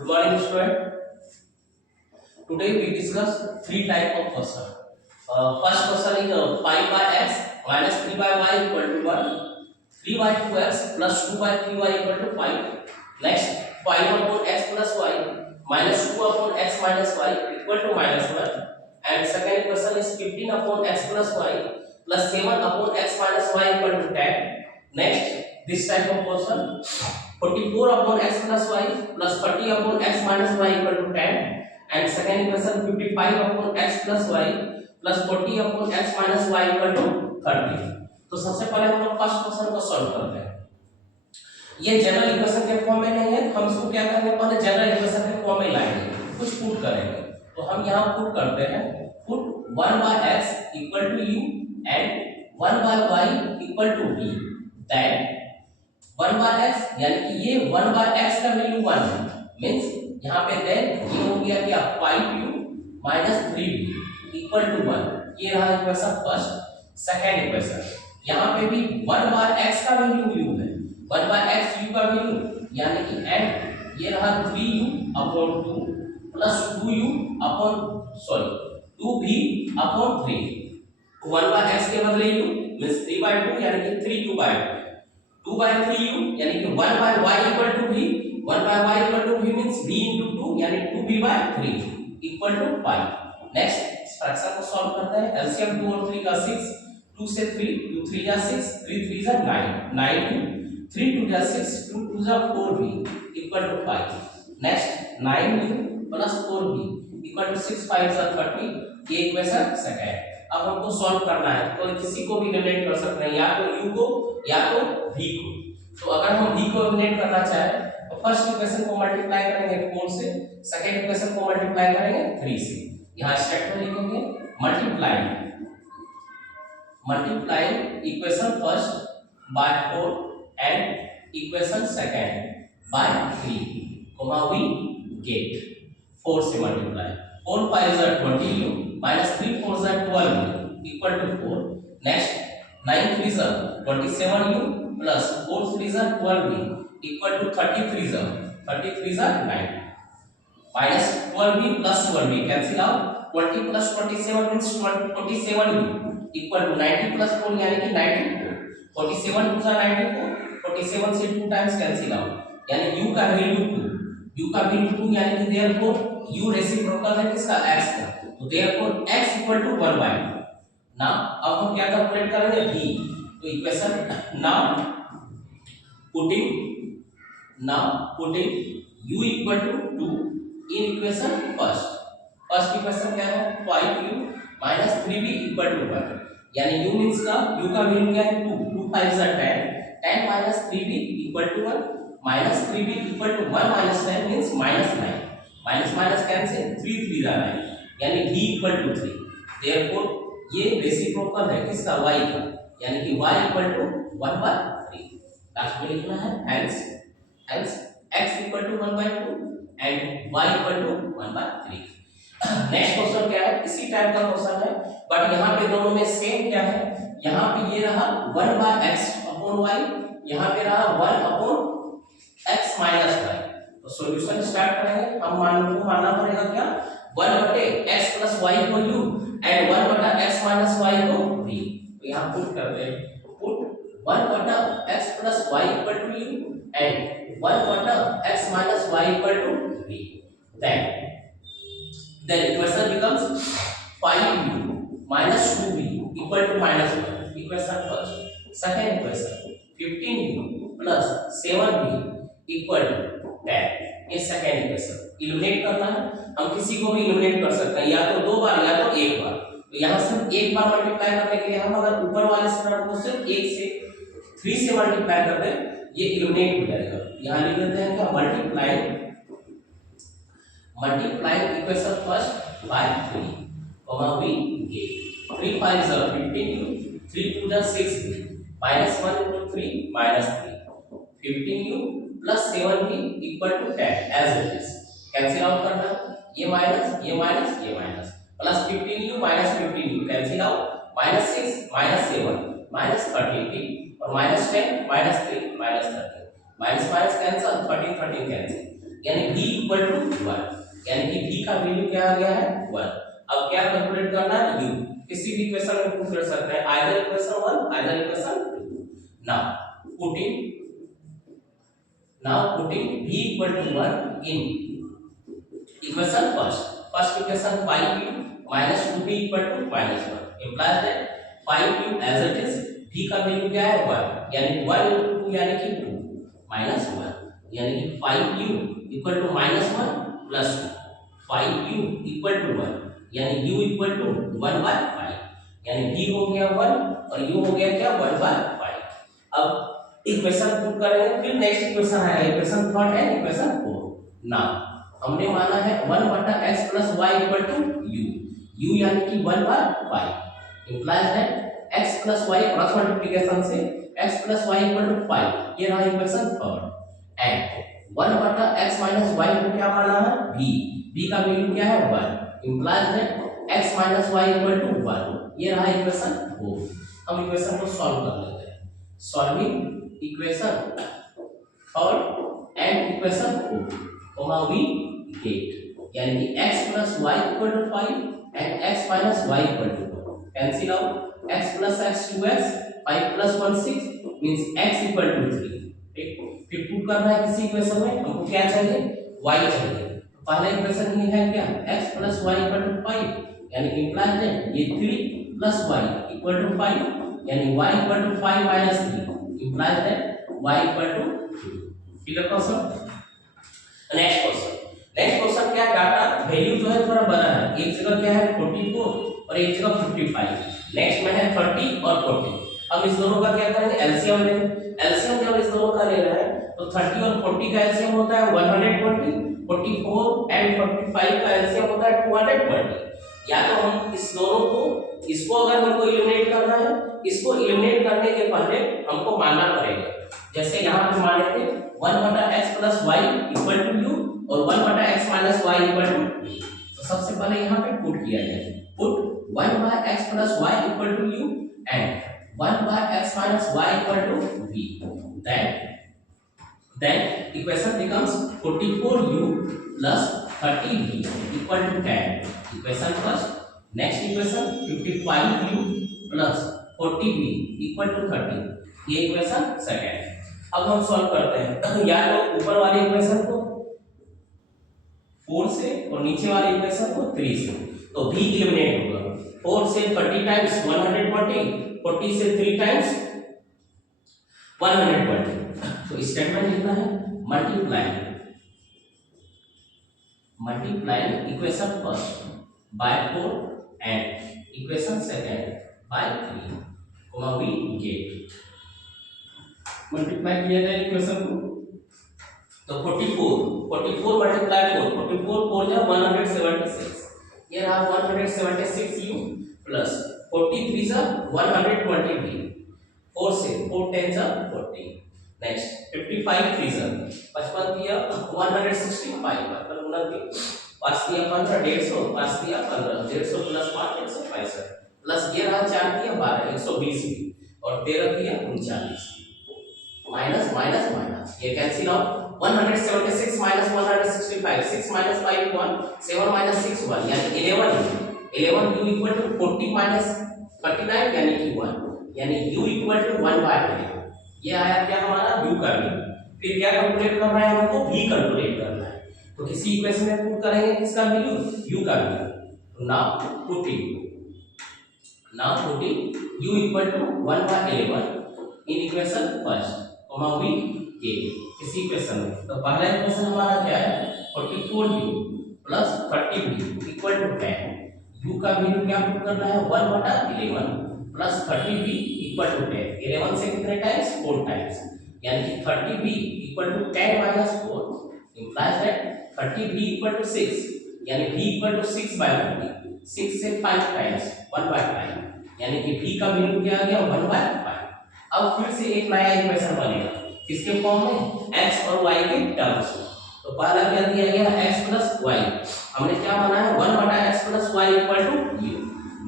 Good morning, student. Today we discuss three type of question. First question is 5 by x minus 3 by y equal to 1. 3 by 2x plus 2 by 3y equal to 5. Next, 5 upon x plus y minus 2 upon x minus y equal to minus 1. And second question is 15 upon x plus y plus 7 upon x minus y equal to 10. Next, this type of question 44 upon x plus y plus 30 upon x minus y equal to 10. And second equation 55 upon x plus y plus 40 upon x minus y equal to 30. तो सबसे पहले हम लोग first question को solve करते हैं। ये general equation के फॉर्म में नहीं है, हम इसको क्या करेंगे, पहले जनरल इक्वेशन के फॉर्म में लाएंगे, कुछ पुट करेंगे। तो हम यहाँ पुट करते हैं, put 1 by x equal to u and 1 by y equal to v, that 1 by x यानी कि ये 1 by x का वैल्यू 1 है, मींस यहाँ पे देन ये हो गया क्या 5u minus 3v equal to 1। ये रहा इक्वेशन फर्स्ट। सेकंड इक्वेशन यहाँ पे भी 1 by x का वैल्यू u है, 1 by x u का वैल्यू यानी कि n ये रहा 3u upon 2 plus 2u upon 2v upon 3। 1 by x के बदले u मींस 3 by 2 यानी कि 3u by 2 by 3u यानी कि 1 by y equal to v, 1 by y equal to v means v into 2 यानी 2v by 3 equal to 5। Next fraction को solve करते हैं। एलसीएम 2 और 3 का 6, 2 से 3, 2 3 जा 6, 3 3 जा 9, 9u, 3 2 जा 6, 2 2 जा 4v equal to 5। Next 9u plus 4v equal to 6 5 जा 30। ये इक्वेशन सेकंड। अब हमको सॉल्व करना है, तो किसी को भी एलिमिनेट कर सकते हैं, या तो u को या तो v को। तो अगर हम v को एलिमिनेट करना चाहें तो फर्स्ट इक्वेशन को मल्टीप्लाई करेंगे 4 से, सेकंड इक्वेशन को मल्टीप्लाई करेंगे 3 से। यहाँ स्टेप में लिखेंगे multiply equation first by 4 and equation second by 3, we get 4 से multiply, 4 5 are 20u minus 3 4 are 12u equal to 4। Next 9 3 are 27u plus 4 3 are 12u equal to 33 are 9 minus 12v plus 12v cancel out, 20 plus 27 means 27u equal to 90 plus 4 यानी कि 94, 47 2 are 94, 47 से 2 times cancel out यानी u का value 2, u का value 2 यानी कि therefore u reciprocal है किसका x का, तो therefore x equal to 1 by 2। Now अब हम क्या कैलकुलेट करेंगे v, तो equation now putting u equal to 2 in equation first equation क्या है 5u minus 3v equal to 1 यानी u means का u का वैल्यू क्या है 2, 2 5 are 10, 10 minus 3v equal to 1 minus 3v equal to 1 minus 10 means minus 9, minus minus cancel 3 3 are 9 यानी v equal to 3। therefore ये reciprocal है किसका y का, यानी कि y equal to 1 by 3। Last में लिखना है hence x equal to 1 by 2 and y equal to 1 by 3। Next question क्या है, इसी टाइप का क्वेश्चन है बट यहाँ पे दोनों में सेम क्या है, यहाँ पे ये रहा 1 by x upon y, यहाँ पे रहा 1 upon x minus y। तो सॉल्यूशन स्टार्ट करेंगे, हम मानना पड़ेगा क्या 1 बटे x plus y को u and 1 बटा x minus y को v। तो यहाँ पुट करते हैं, पुट 1 बटा x plus y equal to u and 1 बटा x minus y equal to v। then equation becomes 5u minus 2v equal to minus 1, equation first। second equation 15u plus 7v equal to 10, ये second equation. Eliminate करना है, हम किसी को भी eliminate कर सकते हैं, या तो 2 बार या तो 1 बार। तो यहाँ सिर्फ एक बार मल्टीप्लाई करने के लिए हम अगर ऊपर वाले स्टैंडर्ड को सिर्फ 1 से 3 से मल्टीप्लाई कर दें, ये एलिमिनेट हो जाएगा। यहाँ लिख देते हैं क्या multiply equation first by 3, we get 3 5 are 15u, 3 2 are 6v minus 1 into 3 minus 3, 15u plus 7v equal to 10 as it is। Cancel out करना, ये minus plus 15u minus 15u cancel out, minus 6 minus 7 minus 13v और minus 10 minus 3 minus 13, minus minus cancel, 13 13 cancel, यानी v equal to 1, यानी कि v का value क्या आ गया है 1। अब क्या कैलकुलेट करना है u, किसी भी इक्वेशन में पुट कर सकते हैं, either equation 1 either equation 2। Now putting v equal to 1 in equation first equation 5u minus 2v equal to -1 implies that 5u as it is v का वैल्यू क्या है 1, यानी 1 into 2 यानी कि 2 minus 1, यानी कि 5u equal to -1 plus 2, 5u equal to 1 यानी u equal to 1 by 5, यानी v हो गया 1 और u हो गया क्या 1 by 5। अब इक्वेशन पुट करेंगे, फिर नेक्स्ट इक्वेशन आएगा, इक्वेशन थर्ड है इक्वेशन 4। नाउ हमने माना है 1 बटा x plus y equal to u यानी कि 1 by 5 implies that x plus y cross multiplication से x plus y equal to 5, ये रहा इक्वेशन थर्ड। एंड 1 बटा x minus y को क्या माना है v का वैल्यू क्या है 1 implies that x minus y equal to 1, ये रहा इक्वेशन 4। हम इक्वेशन को सॉल्व कर लेते हैं। Solving equation third and equation 4 comma we get, यानी कि x plus y equal to 5 and x minus y equal to 4, cancel out x plus x 2x, 5 plus 1 6 means x equal to 3। ठीक, फिर put करना है किसी equation में, हमको क्या चाहिए y चाहिए। तो पहला इक्वेशन ये है क्या x plus y equal to 5, यानी इंप्लाइज है ये 3 plus y equal to 5, यानी y equal to 5 minus 3 implies that y equal to 2। ठीक है क्वेश्चन। नेक्स्ट क्वेश्चन क्या, डाटा वैल्यू जो है थोड़ा बड़ा है, एक जगह क्या है 44 और एक जगह 55, नेक्स्ट में है 30 और 40। अब इस दोनों का क्या करेंगे एलसीएम लेंगे। एलसीएम जब इस दोनों का ले रहे हैं तो 30 और 40 का एलसीएम होता है 120, 44 एंड 45 का एलसीएम होता है 220। या तो हम इस दोनों को, इसको अगर हमको एलिमिनेट करना है, इसको एलिमिनेट करने के पहले हमको मानना पड़ेगा, जैसे यहाँ पे माने थे 1 बटा x plus y equal to u और 1 बटा x minus y equal to v। तो सबसे पहले यहाँ पे पुट किया जाए, put 1 by x plus y equal to u and 1 by x minus y equal to v, then equation becomes 44u plus 30v equal to 10, equation first। next equation 55u plus 40v equal to 30, ये equation second. अब हम solve करते हैं, या तो ऊपर वाले equation को 4 से और नीचे वाले इक्वेशन को 3 से, तो v एलिमिनेट होगा 4 से 30 टाइम्स 120, 40 से 3 टाइम्स 120। तो स्टेटमेंट लिखना है multiplying equation first by 4 and equation second by 3 comma we get। Multiply किया जाए इक्वेशन को, तो 44 मल्टीप्लाई 44 4 जा 176, ये रहा 176 u प्लस 43 जा 120 v, 4 से 4 10 जा 40। नेक्स्ट 55 3 जा 55 दिया 165 मतलब 29, 5 दिया 15 150, 5 दिया 15 150 प्लस 5 165 प्लस ये रहा 4 दिया 12 120 v और 13 दिया 39, माइनस माइनस माइनस, ये cancel out 176 minus 165, 6 minus 5 1, 7 minus 6 1 यानी 11 u इक्वल टू 40 माइनस 39 यानी कि 1, यानी u इक्वल टू 1 बाय 11। ये आया क्या हमारा u का वैल्यू। फिर क्या कैलकुलेट करना है हमको v कैलकुलेट करना है, तो किसी इक्वेशन में पुट करेंगे किसका वैल्यू u का value. Now putting u equal to 1 by 11 in equation first comma we get, इसी इक्वेशन में तो पहला इक्वेशन हमारा क्या है 44u plus 30v equal to 10, u का वैल्यू क्या पुट करना है 1 बटा 11 plus 30v equal to 10, 11 से कितने टाइम्स 4 टाइम्स, यानी कि 30v equal to 10 minus 4 implies that 30v equal to 6, यानी v equal to 6 by 30, 6 से 5 टाइम्स 1 by 5, यानी कि v का वैल्यू क्या आ गया 1 by 5। अब फिर से एक नया इक्वेशन बनेगा किसके फॉर्म में x और y के टर्म्स में। तो पहला क्या दिया गया x प्लस y, हमने क्या माना है 1 बटा x प्लस y equal to u।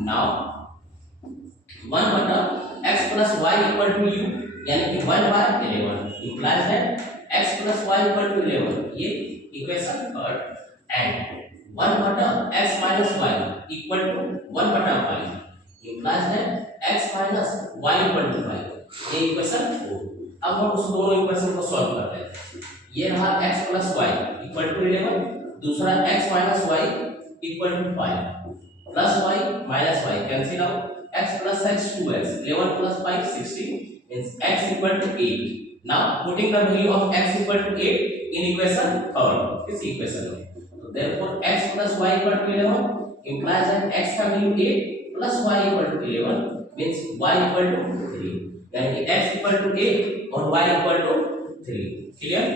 Now 1 बटा x प्लस y इक्वल टू u यानी कि 1 बाय 11 इंप्लाइज दैट x प्लस y इक्वल टू 11, ये इक्वेशन थर्ड and 1 बटा x minus y equal to 1 बटा y implies that x minus y equal to y ये equation 4। अब हम उस दोनों इक्वेशन को सॉल्व कर रहे हैं। ये रहा x plus y equal to 11, दूसरा x minus y equal to 5 plus y minus y cancel out, x plus x 2x, 11 plus 5 16 means x equal to 8। now putting the value of x equal to 8 in equation third इस equation में, so therefore x plus y equal to 11 implies that x का value 8 plus y equal to 11 means y equal to 3, यानी कि x equal to 8 और y equal to 3। Clear?